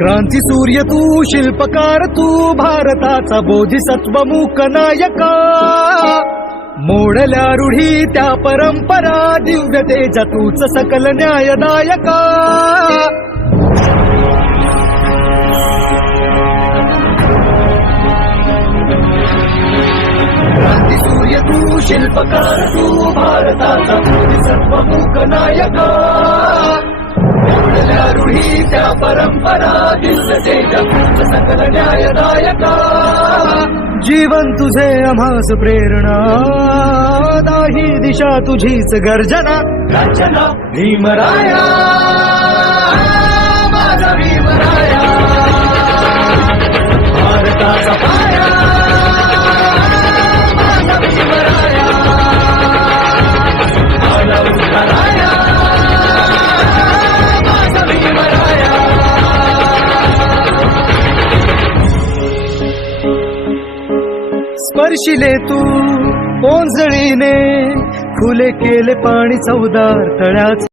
क्रांती सूर्य तू, शिल्पकार तू, भारताचा बोधिसत्व मूक नायका. मोडल्या रूढी त्या परंपरा, दिव्य तेजा तूच सकल न्यायदायका. क्रांती सूर्य तू, शिल्पकार तू, भारताचा बोधिसत्व मूक नायका. मोडल्या रूढी त्या परंपरा, दिव्य तेजा तूच सकल न्यायदायका. जीवन तुझे आम्हास प्रेरणा, दाही दिशा तुझीच गर्जना. रचना भीमराया, माझा भीमराया, भारताचा पाया, माझा भीमराया, आला उद्धाराया, माझा भीमराया. स्पर्शिले तू ओंजळीने, खुले केले पाणी चौदार तळ्याचे.